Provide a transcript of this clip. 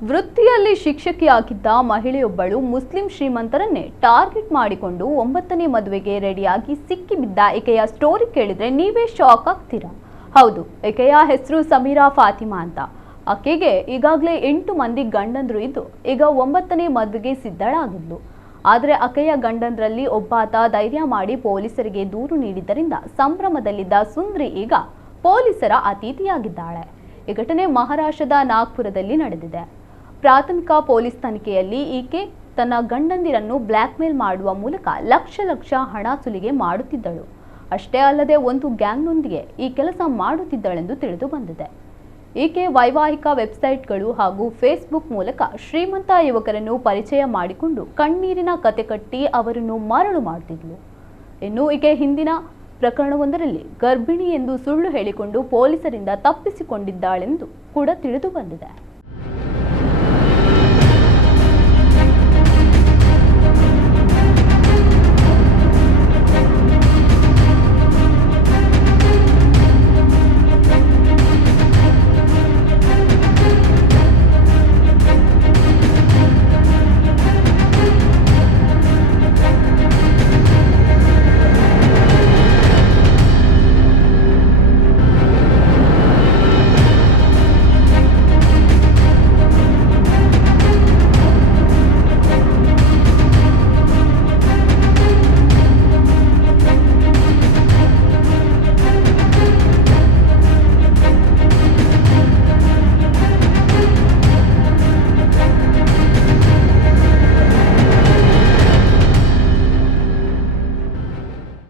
ವೃತ್ತಿಯಲ್ಲಿ ಶಿಕ್ಷಕಿಯಾಗಿದ್ದ ಮಹಿಳೆಯೊಬ್ಬಳು Muslim ಶ್ರೀಮಂತರನ್ನೇ target ಮಾಡಿಕೊಂಡು 9ನೇ ಮದುವೆಗೆ ರೆಡಿಯಾಗಿ ಸಿಕ್ಕಿಬಿದ್ದ ಈಕೆಯ ಸ್ಟೋರಿ ಕೇಳಿದ್ರೆ ನೀವೇ ಶಾಕ್ ಆಗ್ತೀರಾ. ಹೌದು, ಈಕೆಯ ಹೆಸರು ಸಮೀರಾ ಫಾತಿಮಾ ಅಂತ. ಆಕೆಗೆ ಈಗಾಗಲೇ 8 ಮಂದಿ ಗಂಡಂದ್ರು ಇದ್ದು ಈಗ 9ನೇ ಮದುವೆಗೆ ಸಿದ್ಧಳಾಗಿದ್ಲು. ಆದರೆ ಆಕೆಯ ಗಂಡಂದ್ರಲ್ಲಿ ಒಬ್ಬಾತ ಧೈರ್ಯ ಮಾಡಿ ಪೊಲೀಸರಿಗೆ ದೂರು ನೀಡಿದ್ದರಿಂದ ಸಂಭ್ರಮದಲ್ಲಿದ್ದ ಸುಂದ್ರಿ ಈಗ ಪೊಲೀಸರ ಅತಿಥಿಯಾಗಿದ್ದಾಳೆ. ಈ ಘಟನೆ ಮಹಾರಾಷ್ಟ್ರದ ನಾಗ್ಪುರದಲ್ಲಿ ನಡೆದಿದೆ. ಪ್ರಾಥಮಿಕ ಪೊಲೀಸ್ ತನಿಖೆಯಲ್ಲಿ ಈಕೆ ತನ್ನ ಗಂಡಂದಿರನ್ನು ಬ್ಲ್ಯಾಕ್ ಮೇಲ್ ಮಾಡುವ ಮೂಲಕ ಲಕ್ಷ ಹಣ ಸುಲಿಗೆ ಮಾಡುತ್ತಿದ್ದಳು. ಅಷ್ಟೇ ಅಲ್ಲದೆ ಒಂದು ಗ್ಯಾಂಗ್ನೊಂದಿಗೆ ಈ ಕೆಲಸ ಮಾಡುತ್ತಿದ್ದಳೆಂದು ತಿಳಿದು ಬಂದಿದೆ. ಈಕೆ ವೈವಾಹಿಕ ವೆಬ್ಸೈಟ್ಗಳು ಹಾಗೂ ಫೇಸ್ಬುಕ್ ಮೂಲಕ ಶ್ರೀಮಂತ ಯುವಕರನ್ನು ಪರಿಚಯ ಮಾಡಿಕೊಂಡು ಕಣ್ಣೀರಿನ ಕತೆ ಕಟ್ಟಿ ಅವರನ್ನು ಮರಳು ಮಾಡುತ್ತಿದ್ಲು. ಇನ್ನು ಈಕೆ ಹಿಂದಿನ ಪ್ರಕರಣವೊಂದರಲ್ಲಿ ಗರ್ಭಿಣಿ ಎಂದು ಸುಳ್ಳು ಹೇಳಿಕೊಂಡು ಪೊಲೀಸರಿಂದ ತಪ್ಪಿಸಿಕೊಂಡಿದ್ದಾಳೆಂದು ಕೂಡ ತಿಳಿದು ಬಂದಿದೆ.